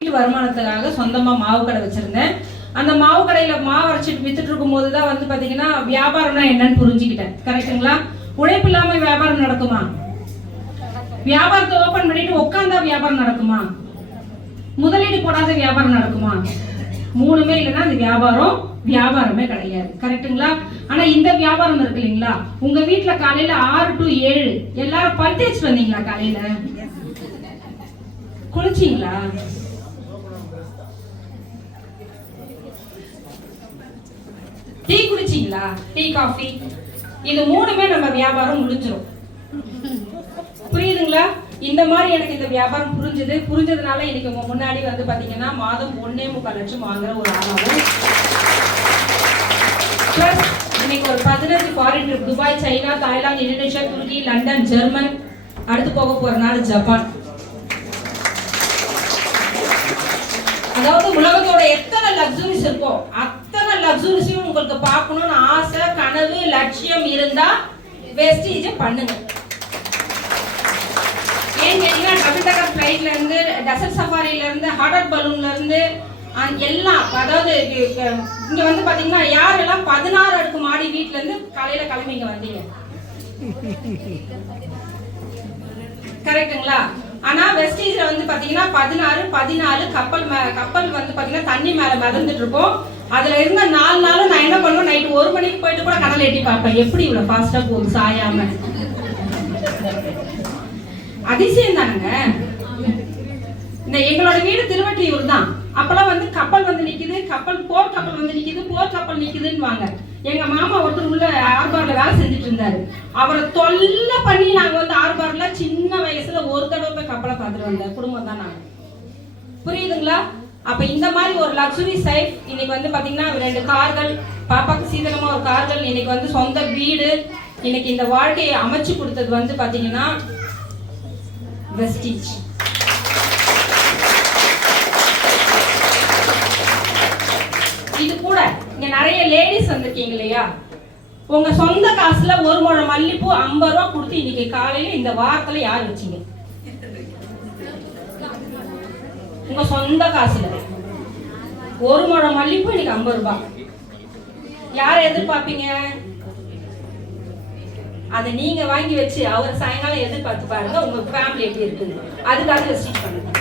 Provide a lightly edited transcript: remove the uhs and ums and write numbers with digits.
வருமானத்துக்காக சொந்தமா மாவு கடை வச்சிருந்தேன். அந்த மாவு கடையில மாவு அரைச்சிட்டு வித்துட்டு இருக்கும் போதுதான் வந்து பாத்தீங்கன்னா வியாபாரம்னா என்னன்னு புரிஞ்சுக்கிட்டேன். கரெக்டுங்களா? உழைப்பு இல்லாம வியாபாரம் நடக்குமா? வியாபாரத்தை ஓபன் பண்ணிட்டு உட்காந்தா வியாபாரம் நடக்குமா? முதலீடு போடாத வியாபாரம் நடக்குமா? மூணுமே இல்லைன்னா அந்த வியாபாரமே கிடையாது. கரெக்டுங்களா? ஆனா இந்த வியாபாரம் இருக்கு இல்லைங்களா, உங்க வீட்டுல காலையில 6 to 7 எல்லாரும் பல் தேய்ச்சிட்டு வந்தீங்களா? காலையில குளிச்சிங்களா? டீ குடிச்சிங்களா? டீ காஃபி இது மூணுமே நம்ம வியாபாரம் முடிஞ்சிடும். புரியுதுங்களா? இந்த மாதிரி எனக்கு இந்த வியாபாரம் புரிஞ்சதுனால இன்னைக்கு உங்க முன்னாடி வந்து பாத்தீங்கன்னா மாதம் 1.25 லட்சம் வாங்குற ஒரு ஆளாவும், பிளஸ் இன்னைக்கு ஒரு 15 foreign trip, Dubai, China, Thailand, Indonesia, துருக்கி, லண்டன், ஜெர்மன், அடுத்து போக போற நாடு ஜப்பான். அதாவது உலகத்தோட எத்தனை லக்ஸுரிஸ் இருக்கோ அத்தனை லக்ஸுரிஸையும் உங்களுக்கு பார்க்கணும்னு ஆசை, கனவு, லட்சியம் இருந்தா வெஸ்டீஜை பண்ணுங்க. ஏன் கேட்டீங்கன்னா டபுள் டக்கர் ஃபிளைட்ல இருந்து, டெசர்ட் சஃபாரில இருந்து, ஹாட் ஏர் பலூன்ல இருந்து எல்லாம், அதாவது இங்க வந்து பாத்தீங்கன்னா யாரெல்லாம் 16 அடுக்கு மாடி வீட்டுல இருந்து காலையில கிளம்பி இங்க வந்தீங்க? கரெக்டுங்களா? ஆனா வெஸ்டீஜ்ல வந்து பாத்தீங்கன்னா 16, 14 கப்பல் வந்து பாத்தீங்கன்னா தண்ணி மேல மிதந்துட்டு இருக்கும். அதுல இருந்த 4 நாளும் நான் என்ன பண்ணுவேன், நைட் 1 மணிக்கு போயிட்டு கூட கடலை எட்டி பார்ப்பேன், எப்படி இவ்வளவு ஃபாஸ்டா போகுது சாயாம. அதிசயம் தானுங்க. இந்த எங்களோட வீடு திருவற்றியூர் தான். அப்பெல்லாம் வந்து கப்பல் வந்து நிக்குது, போர் கப்பல் வந்து நிக்குது, போர் கப்பல் நிக்குதுன்னு வாங்க. எங்க மாமா ஒருத்தர் உள்ள ஆர்பார்ல வேலை செஞ்சுட்டு இருந்தாரு. அவரை தொல்லை பண்ணி நாங்க வந்து ஆர்பார்ல சின்ன வயசுல ஒரு தடவை போய் கப்பலை பார்த்துட்டு வந்த குடும்பம் தான் நாங்க. புரியுதுங்களா? அப்ப இந்த மாதிரி ஒரு லக்ஸுரி லைஃப் இன்னைக்கு வந்து பாத்தீங்கன்னா 2 கார்கள், பாப்பாக்கு சீதனமா ஒரு கார்கள், இன்னைக்கு வந்து சொந்த வீடு, இன்னைக்கு இந்த வாழ்க்கையை அமைச்சு கொடுத்தது வந்து பாத்தீங்கன்னா வெஸ்டீஜ். இது கூட இங்க நிறைய லேடிஸ் வந்திருக்கீங்க இல்லையா, உங்க சொந்த காசுல 1 முழம் மல்லிப்பூ 50 ரூபாய் கொடுத்து இன்னைக்கு காலையில இந்த வாரத்துல யார் வச்சீங்க? உங்க சொந்த காசுல 1 முழம் மல்லிப்பூ இன்னைக்கு 50 ரூபாய். யாரை எதிர்பார்ப்பீங்க? அதை நீங்க வாங்கி வச்சு அவர் சாயங்காலம் எதிர்பார்த்து பாருங்க உங்க ஃபேமிலி எப்படி இருக்குது. அதுக்காக ரெஸ்ட்ரிக்ட் பண்ணுங்க.